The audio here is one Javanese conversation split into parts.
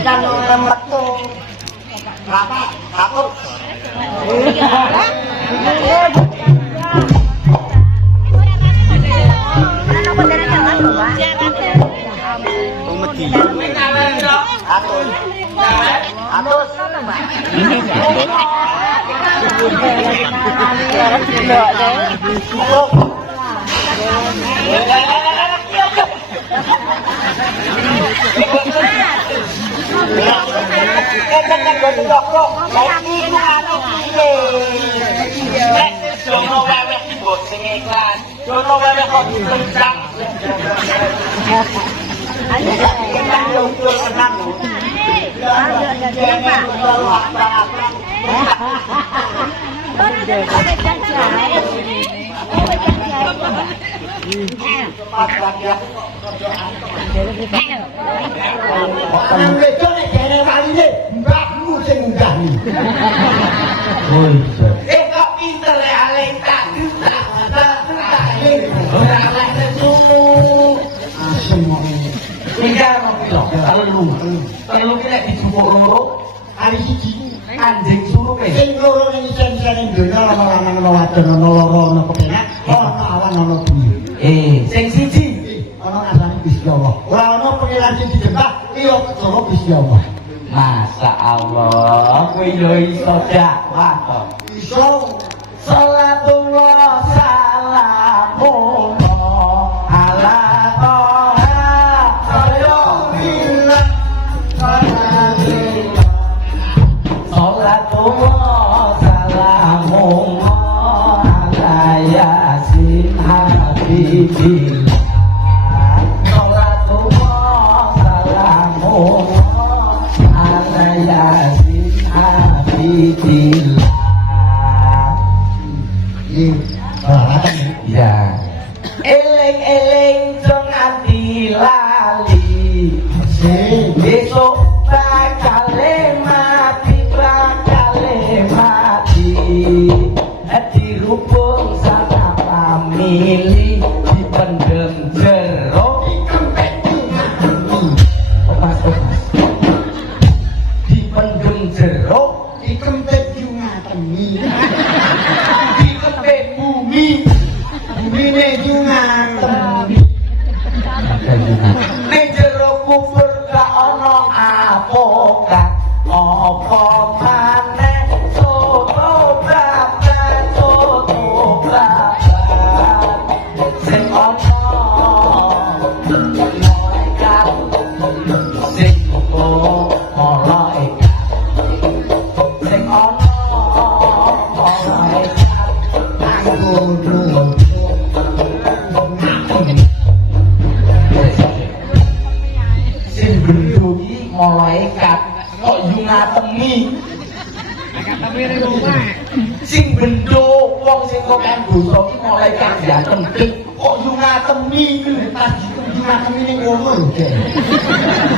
kan metu rapat satu Nang wedo nek dene waline mbakmu sing ngunggani. Kok pinter ya aleng tak dutak. Ora oleh sesuku. Asem kok. Tinggal telu ki nek dijupuk-empuk kali siji anjing surupe. Sing loro ning isen-isene donya ana lanang ana wadon ana loro ana kepenak ana awan ana bumi. Sing siji ana asane Gusti Allah. Ora ana pengiran sing dijembah iya cara Gusti Allah. Masya Allah, kowe yo iso dakwah to. Iso. Salatullah salamullah ala toha sayyidina Muhammadin. Salatullah salamullah ala yasin habibin. Ya, eling-eling jong nganti lali. Besok bakal mati, dirubung sama famili, dipendem jero, dipendem jero, dikempet jungatemi. Bumine jungatem ning jero kufur gak ana apokat apa maneh soto babat sing ana malaikat sing malaikat sing ana malaikat sing benduki malaikat kok jungatemi sing benduk wong sing kok kan dosa ki malaikat ya penting kok jungatemi pas jungatemi ning ngono lho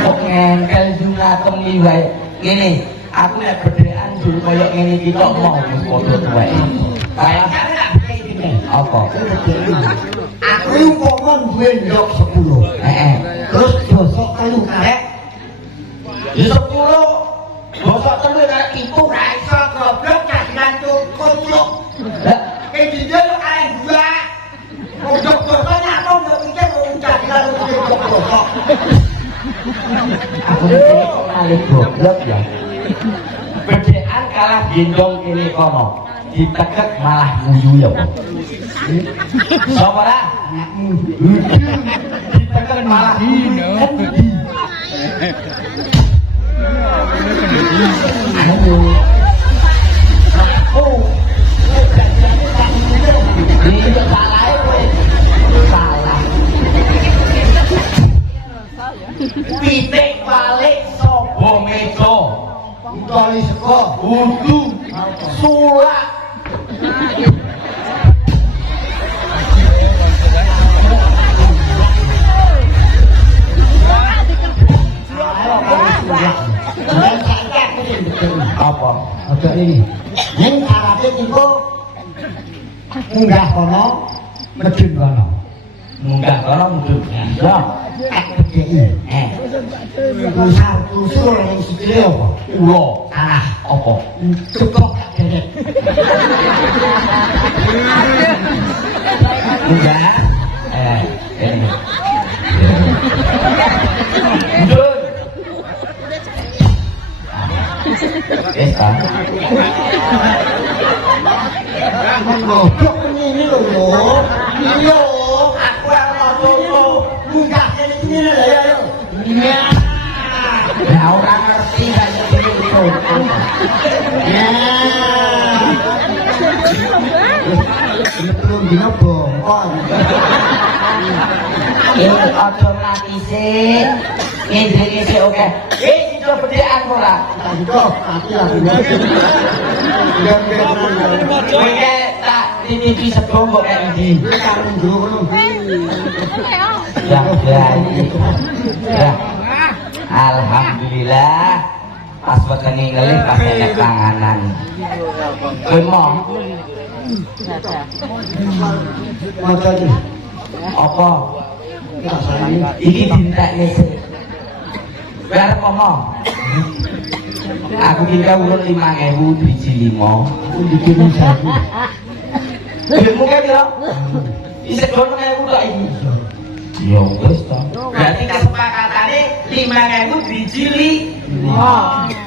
kok ngengkel jungatemi wae ngene aku nek bedhekan dulu koyo ngene iki kok mau padha tuwek kaya apa aku umpama duwe ndok 10 terus dosa telu karek di 10 dosa telu karek itu ra iso goblok kajian kucuk kayak di dia lo karek dua kucuk dosanya aku nggak pikir kajian kucuk dosa aku mikir kok kali goblok ya bedaan kalah gendong kene kono ditekek malah nguyu ya Pak. Sapa ra? Anakmu. Ditekek malah nguyu. Oh. Ini salah kowe. Salah. Pitik balik sapa meja. Utali sego. Wudu. Sulak. Apa? Ada ini. Yang Arabnya itu munggah kono, medun kono. Munggah kono mundur bisa. Usul yang sikile apa? Ulo, tanah apa? Cukup tak dedek. Munggah. Ini. Mundur. Kan? Goblok ini lho. Iya, aku ora munggah kene iki lho ya yo. Iya. Ya ora ngerti kan itu. Ya. Belum dino bongkon. Ini aja mati sih. Ini sih oke. Itu bedaan ora. Kok mati lah. Oke, tak titipi sebelum kok kayak gini. Ya, ya. Alhamdulillah. Pas wetenge ngelih pas enek panganan. Kowe mau? Makanya Apa? rasanya Iki dintekne sih. Biar ngomong. Aku kira urut 5.000 biji 5. aku bikin satu. Duitmu kan ya? Isek 2.000 tok iki. Ya wis to. Berarti kesepakatane 5.000 biji 5.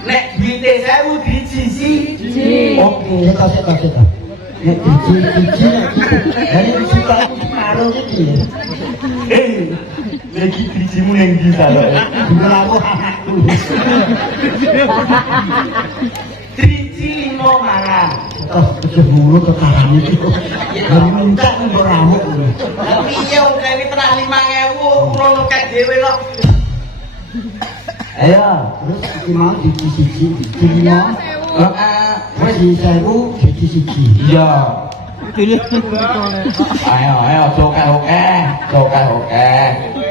Nek duite 1.000 biji siji. Oke, kita. Nek biji dari suka karo iki. Lagi bijimu yang bisa loh. Melaku anakku. Biji 5 mangan. Oh, keceburu ke kanan itu. Dari minta beramuk. Tapi iya udah ini tenang 5.000 krono kayak dewe loh. Ayo. Terus iki mau siji lima. Biji 1000 biji siji. Iya. Ayo, oke.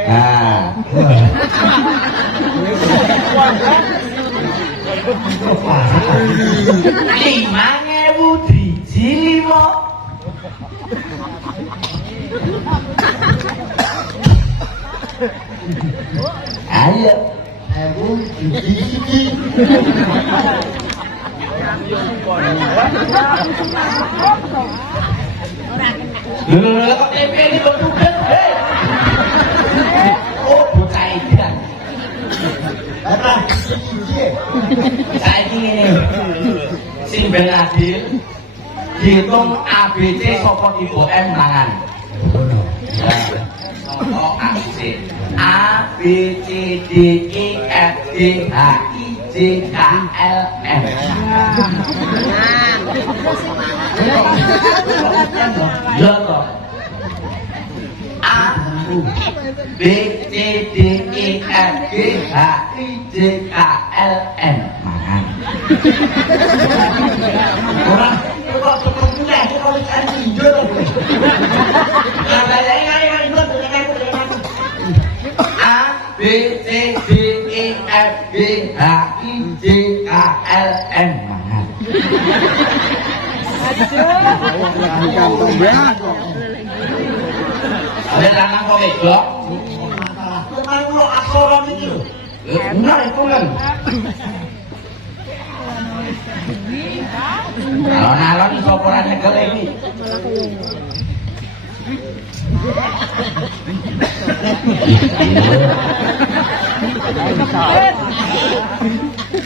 Nah. 5.000 biji 5. Ayo. 1000 biji siji. Lho kok tempe ini kok tugas, hei. Oh, bocah edan. Apa? Siji. Saiki ngene. Sing ben adil dihitung ABC saka tipe M mangan. Saka ABC. A B C D E F G H I J K L M. Ya toh. A B C D E F G H I J K L M mangan. Ora, kok punya kok kan hijau lho. A B C D E F G H I J K L M mangan. Ada lanang kok wedok? Kemarin lo aksoran iki lho. Benar itu kan. Alon-alon iso ora nyekel iki.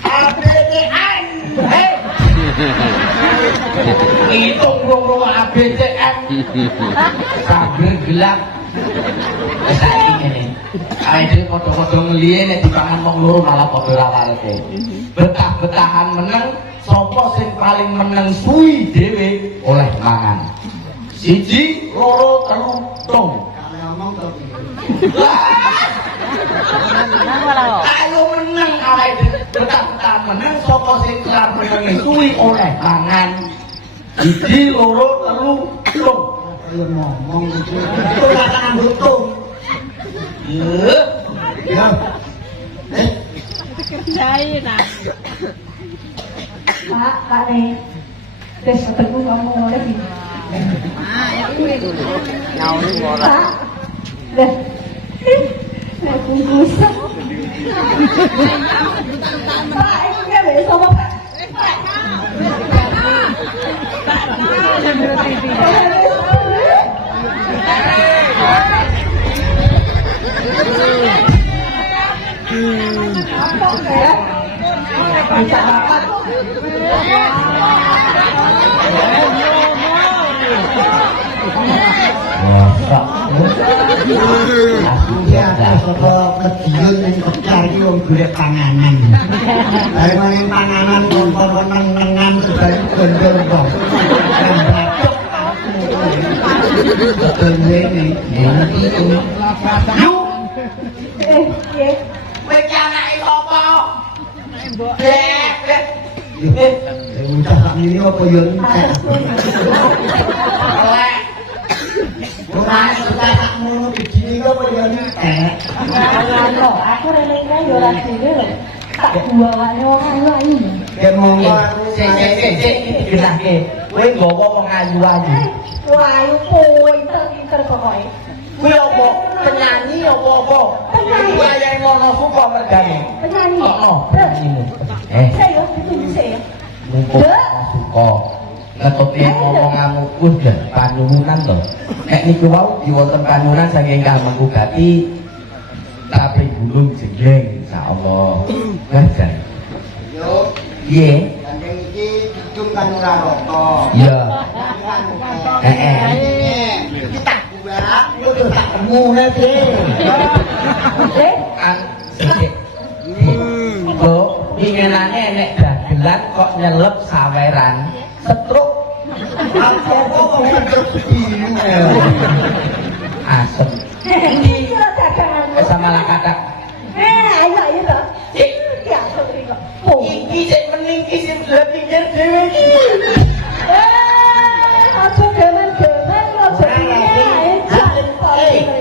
ABCN. Hei. Hitung rong-rong ABCN. Sambil gelap. Saiki ngene. Ae dhewe padha-padha ngelihe nek dipangan wong loro malah padha ora warete. Betah-betahan meneng sapa sing paling meneng suwi dhewe oleh mangan. 1, 2, 3, tung. Ngomong to. Ayo meneng awake dhewe betah-betahan meneng sapa sing paling meneng suwi oleh mangan. 1, 2, 3, tung. Ayo ngomong iki. Itu katakan butuh. Ya. Pak nih, tes ketemu kamu oleh ini. Pak, Lah. Nek bungkusan. Pak, ini kan besok Pak. Aku ki akeh saka kediun ning Tegal iki wong golek panganan. Ayo maning panganan kon neng-nengan sebab gondol kok. Betul ini. Iya. Kowe ki anake sapa? Dek. Udah sak ini apa yo entek. Oleh. Ora suka sak ngono begini kok apa yo entek. Ano, aku relenya yo ora dhewe lho. Tak buangane wong ayu. Ya monggo aku Sik dibilahke. Kowe nggawa wong ayu-ayu. Wah, kowe pinter pokoke. Kuwi apa? Penyanyi apa? Penyanyi. Wayahe ngono ku kok mergane. Penyanyi. Heeh. Saya ditunggu saya. Mumpung suka. Letote ngomonganmu udah panuwunan to. Nek niku wau diwonten panuwunan saking Kang Mangkugati tapi gulung jenggeng insyaallah. Gajan. yo Piye? kanjeng iki dicung kan ora rata. Iya. Kita buat yo tak temune iki. Eh, Kan sithik. Kok ingenane nek dagelan kok nyelep saweran setruk Apa kok ini? asem. iki lho daganganmu. Sama lah kata. Ayo to. Ik Ya, sorry kok. Oh. iki sing mending iki sing lebih dhewe iki. Aja gemen-gemen kok jadi.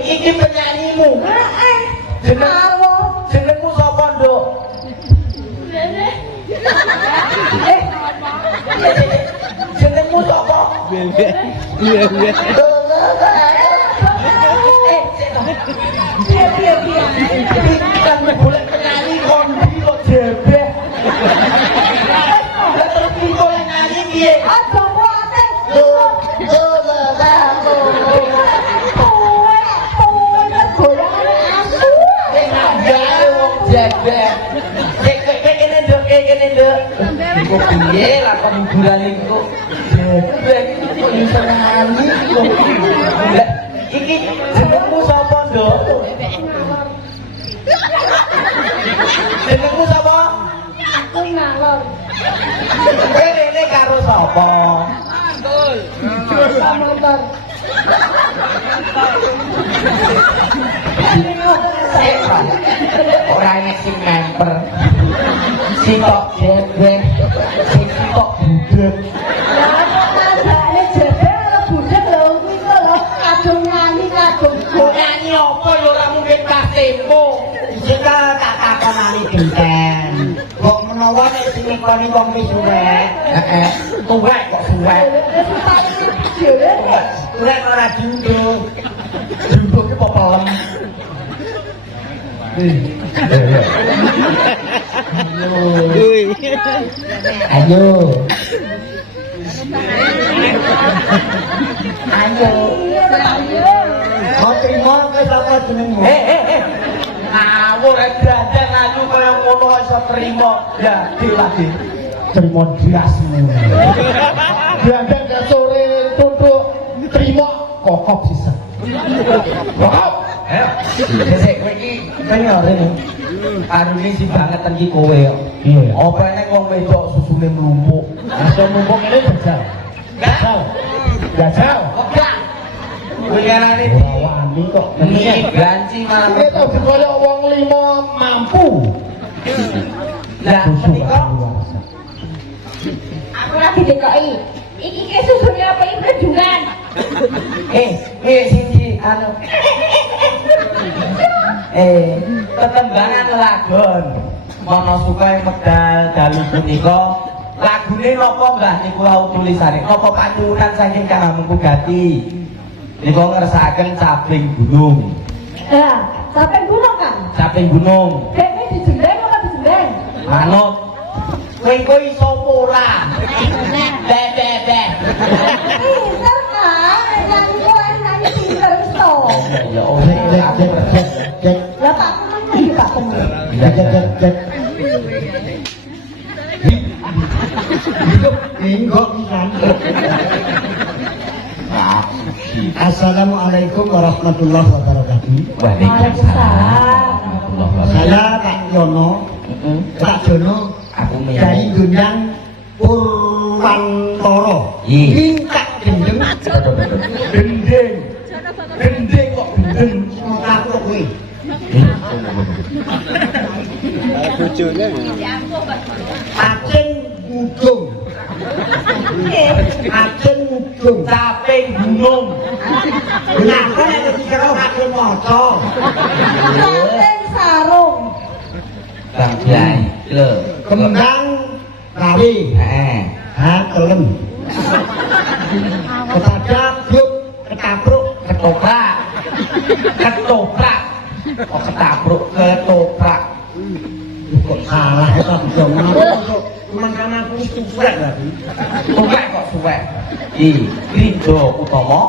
Iki penyanyimu. Jenengmu sapa, Nduk? Jenengmu sapa? Kan golek penyanyi kondi kok jebeh. Lah terus iki golek nyanyi piye? Gawe wong jebeh. Kene Nduk, kene Nduk. Iku piye lakon hiburan iku? Jebeh iki kok iso nyanyi kok. Lah iki jenengmu sapa, Nduk? Jenengmu sapa? Aku ngalor. Kowe rene karo sapa? Motor. Ora enek sing memper. Sitok jebeh, sing sitok budek. Kok nyanyi apa lho ora mungkin pas tempo. Jika tak takonani benten. Kok menawa nek sing ngkoni wong wis suwek. Tuwek kok suwek. Suwek ora dinduk. Duduk ki apa pelem. Ayo. Kok trimo kowe sapa jenengmu? Ngawur dadan anu kaya ngono iso trimo. Ya, dilagi. Trimo diasmu. Dadan gak sore tunduk trimo kokop sisa. Kokop. Ayo. Sesek kowe iki penyor ini. Arune sing banget iki kowe kok. Iya. Apa nek wong wedok susune mlumpuk. Iso mlumpuk ngene jajal. Jajal. Jajal. Kok Kuliarane di wani kok ganci malah itu dikoyo wong limo mampu. Lah menika Aku lagi dekoki. Iki ke susune apa iki bendungan? Siji anu. Tetembangan lagon. Mono sukae medal dalu punika. Lagune napa Mbah niku wau tulisane? Napa panuwunan saking Kang Mangkugati? Niku ngersakaken cabing gunung. Ya, sampai gunung kan? Sampai gunung. Kayaknya dijendeng apa dijendeng? Manut. Kowe iso ora? Be. Pinter kan? Nyanyi kok nyanyi pinter iso. Ya Cek. Lah Pak Temen kan juga temen. Cek. Minggu pisan. Assalamualaikum warahmatullahi wabarakatuh. Waalaikumsalam. Saya Pak Yono, Pak Jono dari Gunung Purwantoro. Minta gendeng. Gendeng kok gendeng. Aku kowe. Aceng Ujung. Aceng Ujung. Caping gunung. Kenapa ada tiga orang Aceng Moco? Caping sarung. Bang Jai, lho. Kembang Kali. Kelem. Ketajam Yuk. Ketapruk. Ketoprak. Oh ketapruk, ketoprak. Kok salah ya Pak Dong? Mangkana aku suwek berarti. Suwek kok suwek. Ridho Utomo,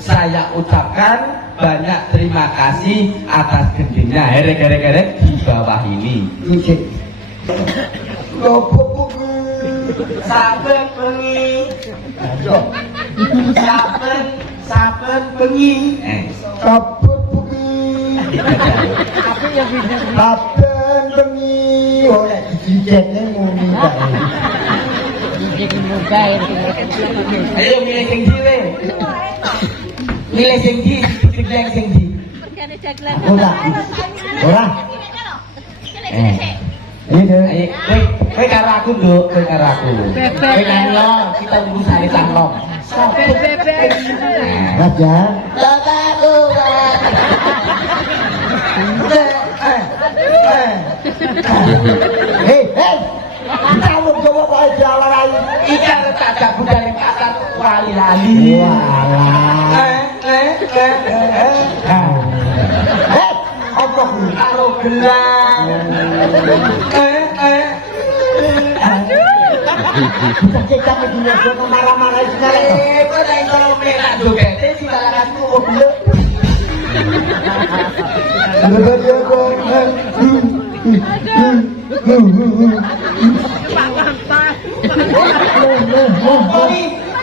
saya ucapkan banyak terima kasih atas gendingnya herek di bawah ini. Kucing. Gopo Saben bengi, saben bengi. Saben bengi oleh dijijekne muni kae. Ayo milih sing ndi we. Milih sing ndi, dijeng sing ndi. Ora. Ini Kowe karo aku, Nduk, kowe karo aku. Kowe nyanyi, kita urusane cangkem. Raja. Bapakku. Hei. Kamu coba kok jalan aja. Ikan tak budaya pasar wali lali. Apa karo gelang. Kita punya marah-marah sekali. Kok nek kalau merah jogete silakanku oblek.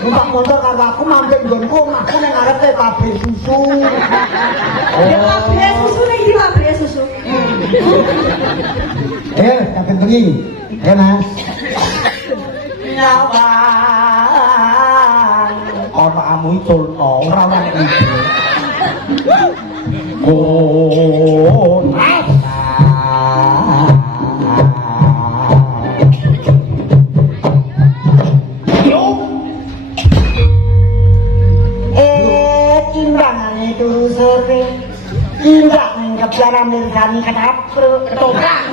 Numpak motor karo aku mampir nggonku omahku ning ngarepe pabrik susu. Ya pabrik susu nih di pabrik susu. Sampai bengi. Ya Mas. Nyawang ana amu culno ora ana nek iki. Timbangan itu sering tindak kebiaran milikani ketoprak.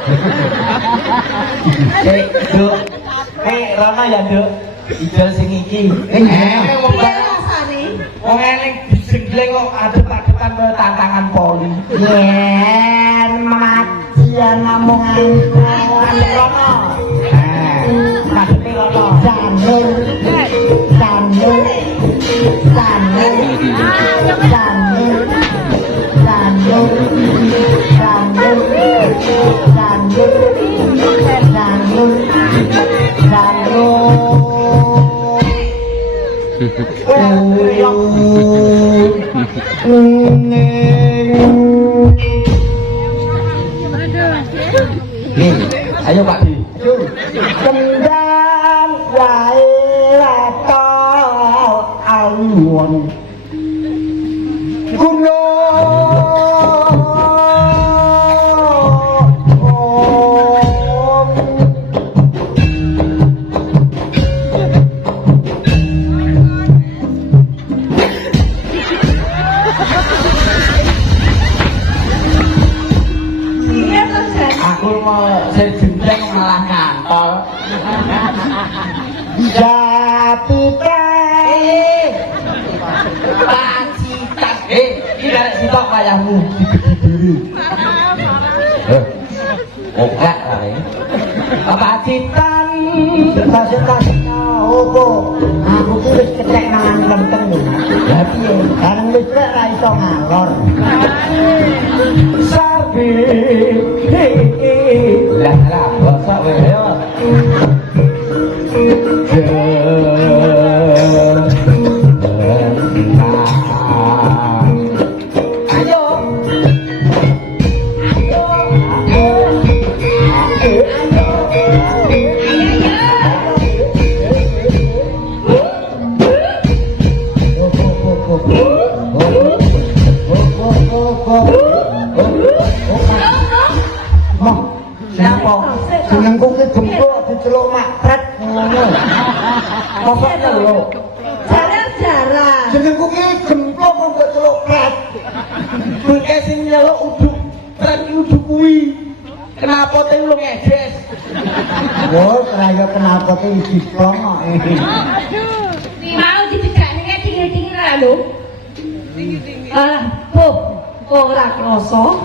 Duk. Rana ya, Duk. Ijol sing iki. Wong rasane. Wong eling dijengleng kok adep-adepan kaya tantangan poli. Yen mati ngomongan Rono. Maksudnya Rono. Janur. Ayo Pak Di. Kendang wae lato alun Aku mau sejendeng malah nyantol. Jati Pacitan. karek sitok wayahmu digedi diri. Oke, apa citan? Setas-setas opo? Aku ki wis ketek nang kenteng. Lah piye? Kareng listrik ra iso ngalor. Sabi. Lah basa wae yo. Senengku ki gempuk diceluk makret ngono. Maksudnya lho. Jalan-jalan. Senengku ki gempuk kok mbok celuk pret. Bengke sing nyeluk uduk, tren uduk kuwi. Kenapa te lu ngedes? Oh, kaya kenapa ki diplong kok. Mau didegakne kayak tinggi-tinggi ra lho. Ah, ora kroso.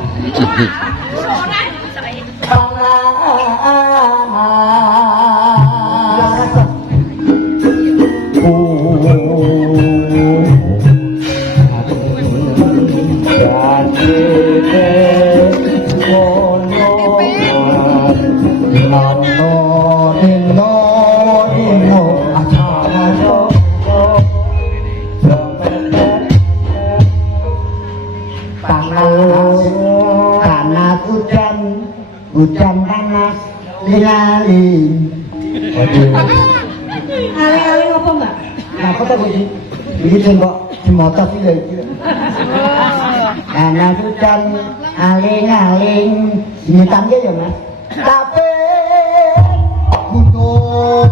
Hujan panas lingali. Ali-ali apa mbak? Apa tak begini? Begini kok dimotos sih lagi. Panas hujan aling-aling nyetam ya mas. Tapi gunung.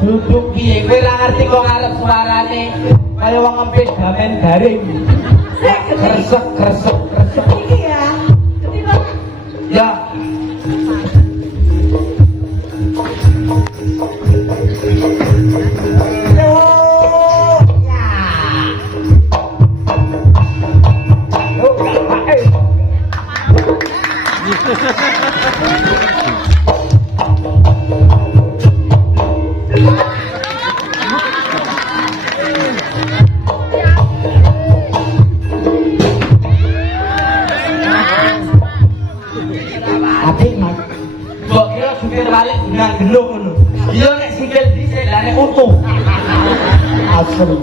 Duduk piye kowe ora ngerti kok arep suarane kaya wong ngempit gamen garing. Kresek Iki ya. Gede banget. Ya. Nang gelung ngono. Iya nek sikil dhisik lah nek utuh. Asli.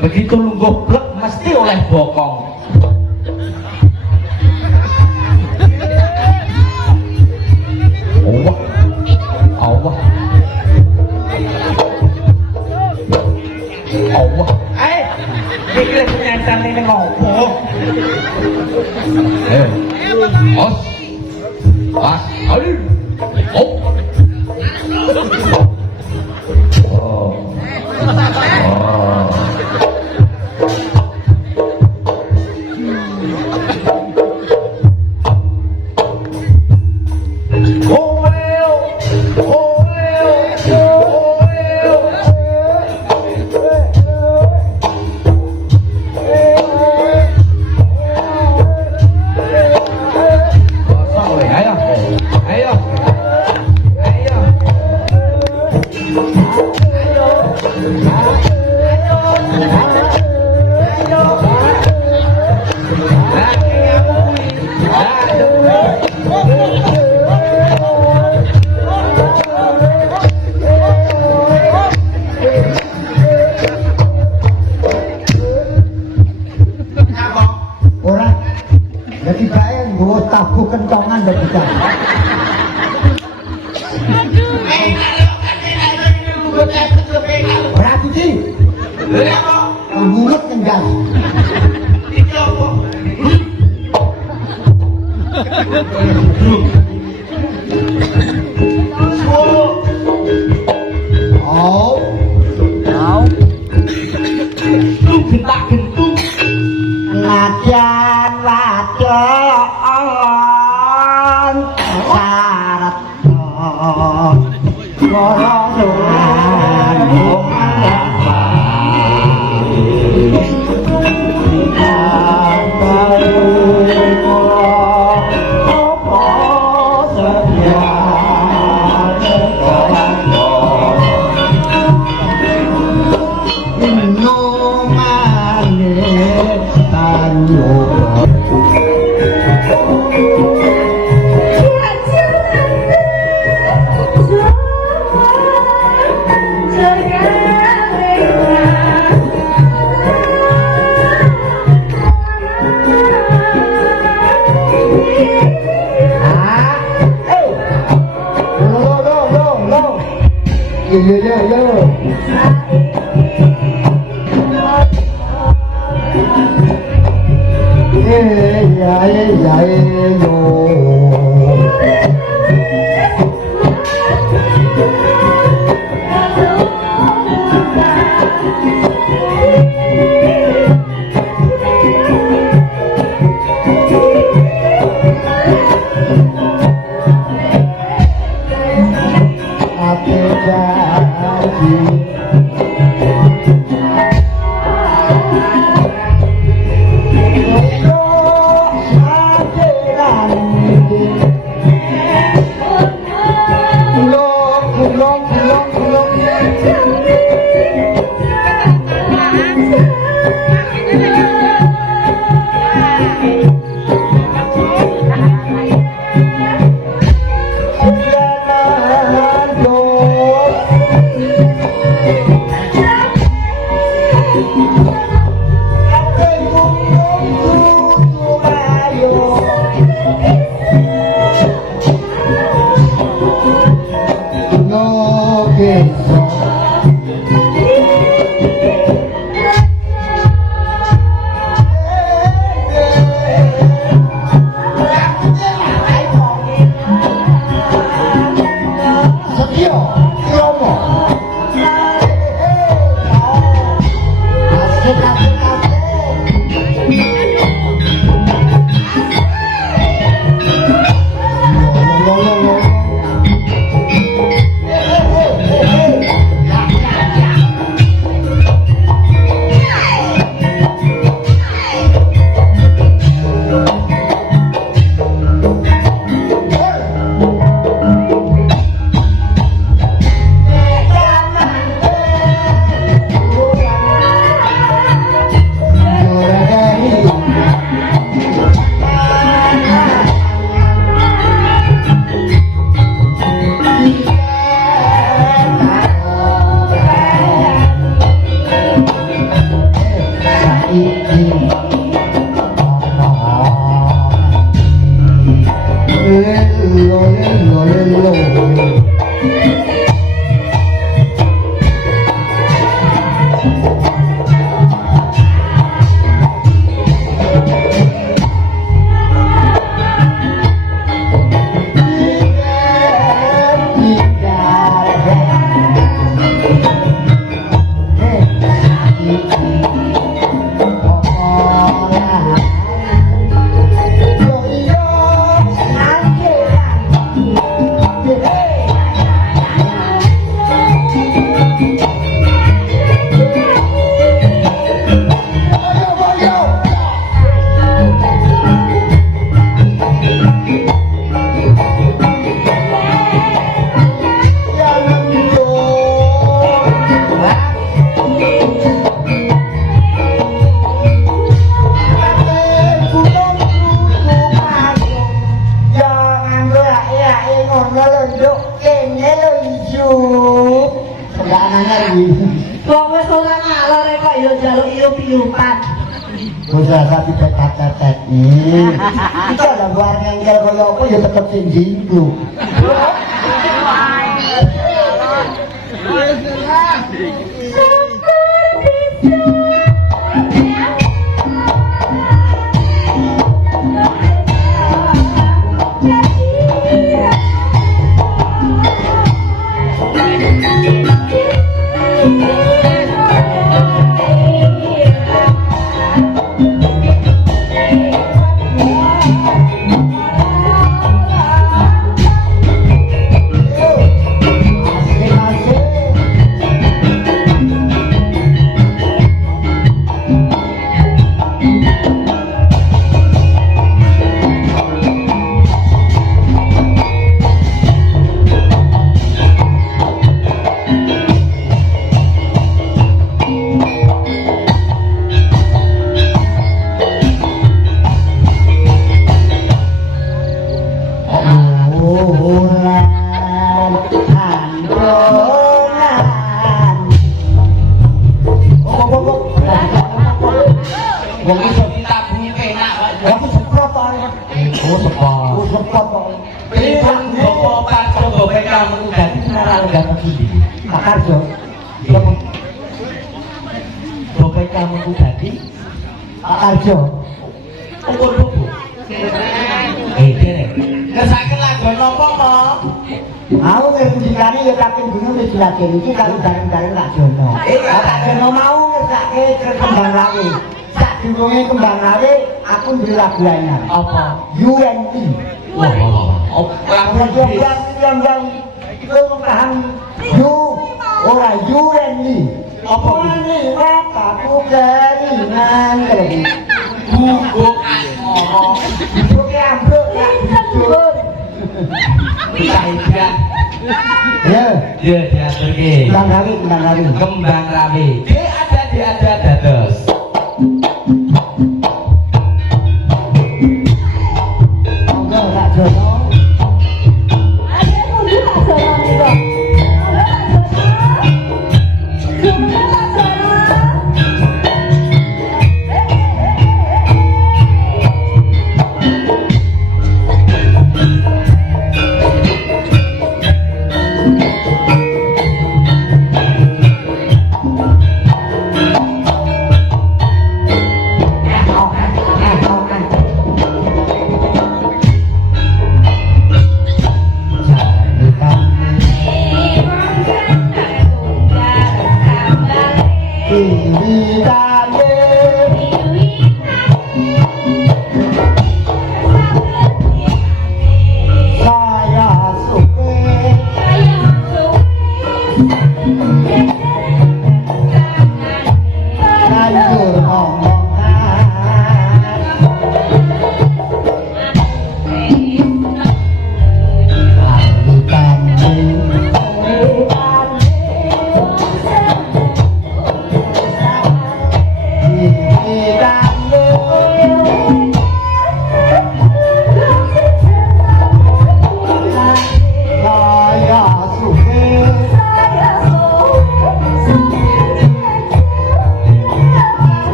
Begitu lungguh blek mesti ngelunduk kene lho ijo. Sembarangan iki. Wong wis ora ngalor kok yo njaluk iup-iupan. Bocah sapi tetet-tetet iki. Iki ada buar ngengkel kaya apa ya tetep sing jinggu. Arjo. Ukur bubu. Kene. Kesaken lagu napa, Mo? Aku ngerti ya tapi gunung wis dilakoni iki karo bareng-bareng tak jono. Tak jono mau ngersake kembang rawe. Sak durunge kembang rawe aku duwe lagu anyar. Apa? UNT. Wah. Lagu yang itu paham you ora UNT. Apa ini aku keringan lebih bubuk asmara bubuk ambruk lak bubuk bisa ya diaturke kembang rawe ada dados monggo Kak Jono Ada kudu tak sama niku.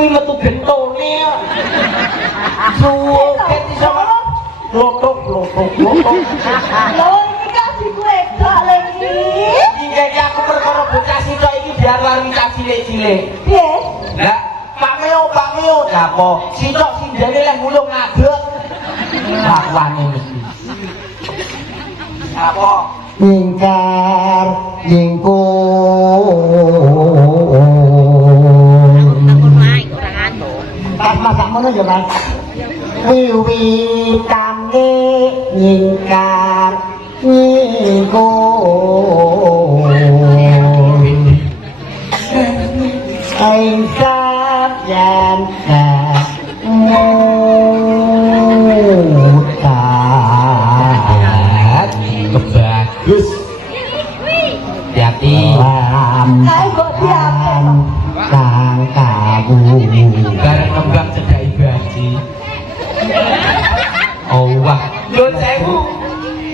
kuwi metu bentone. Suwo ket iso lotok. Lho iki kasih gue gak lagi. Iki aku perkara bocah sitok iki biar lari cilik-cilik. Piye? Lah, Pak Meo, apa? Sitok sindene leh mulung ngadeg. Lakuane mesti. Apa? Ingkar jingku pas masak ngono ya Mas wiwitane ingkar jingku ingkar yen Bagus. Hati. Kang kabu. Bareng kembang cedhak ibaji. Oh wah, nyuwun sewu.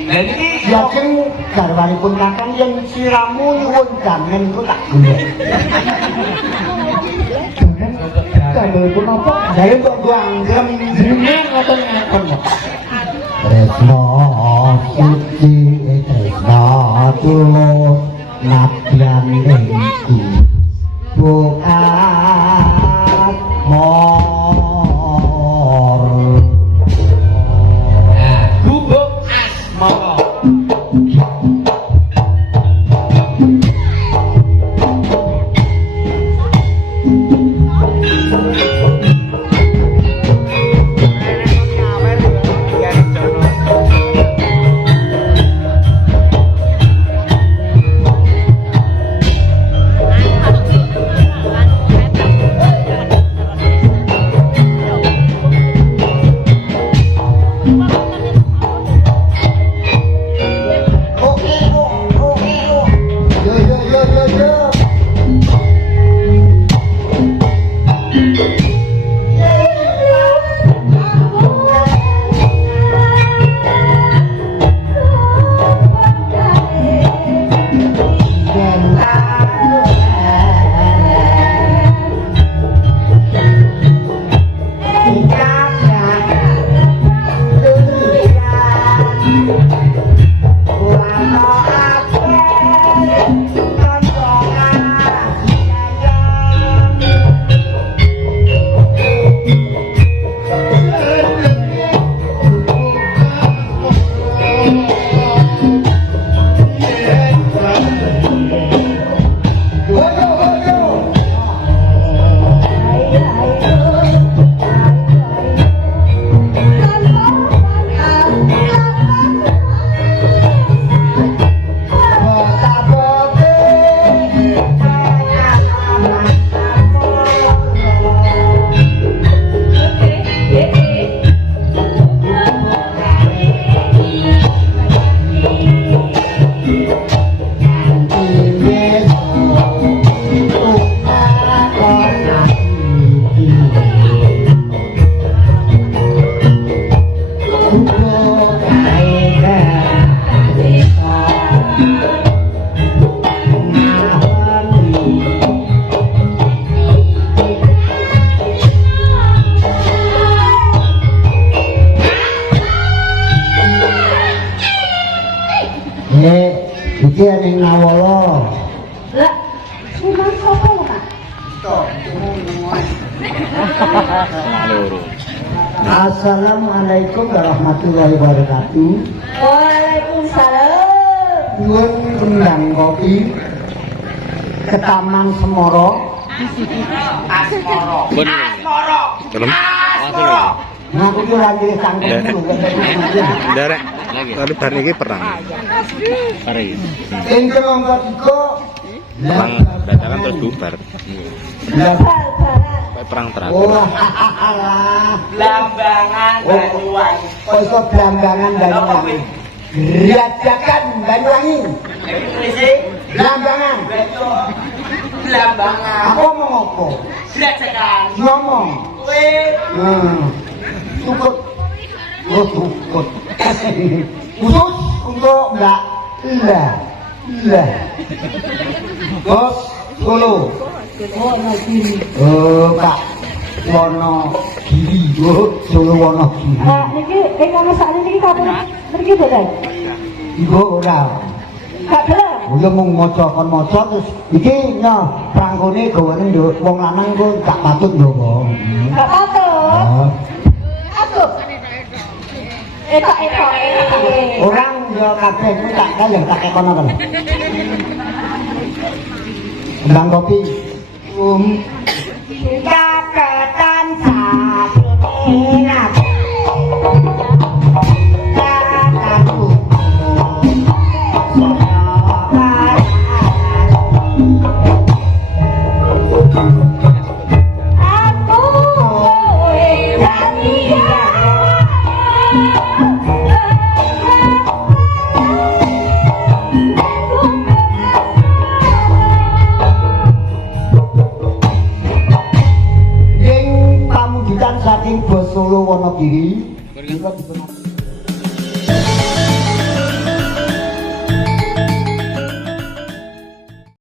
Lah niki yakin garwanipun kakang yen siramu nyuwun jamin ku tak golek. Jamin apa? Jamin kok dianggem jeneng ngoten ngoten. Tresno suci tresno tulus nadyan iku bukan mor. gubuk asmara. Iki ning Nawala. Lah, memang sapa lho, Pak? Assalamualaikum warahmatullahi wabarakatuh. Waalaikumsalam. Nyuwun kembang kopi ke Taman Semoro. Asmara. Nah, aku tuh lagi sangkut dulu. Derek, tadi bar niki perang. Hari. Ingkang angka 3 Perang dadakan terus bubar. Perang terakhir. Oh, alah. Lambangan Banyuwangi. Oh, iso Blambangan Banyuwangi. Riajakan Banyuwangi. Blambangan. Lambangan. Aku ngomong apa? Riajakan. Ngomong. Kowe Tukut. Oh, tukut. Khusus untuk Mbak Ila. Bos Solo. Oh, Pak. Wonogiri yo Solo Wonogiri. Nah, niki ingkang sakniki niki kapun mriki boten. Iku ora. Gak gelem. Ya mung maca kon maca terus iki nyo prangkone gawane nduk wong lanang ku gak patut ndonga. Gak patut. Oh. Aku. Etak. Orang yo kabeh ku tak kaya tak kono kan. Ndang kopi. Kaketan sakene saking Bos Solo Wonogiri.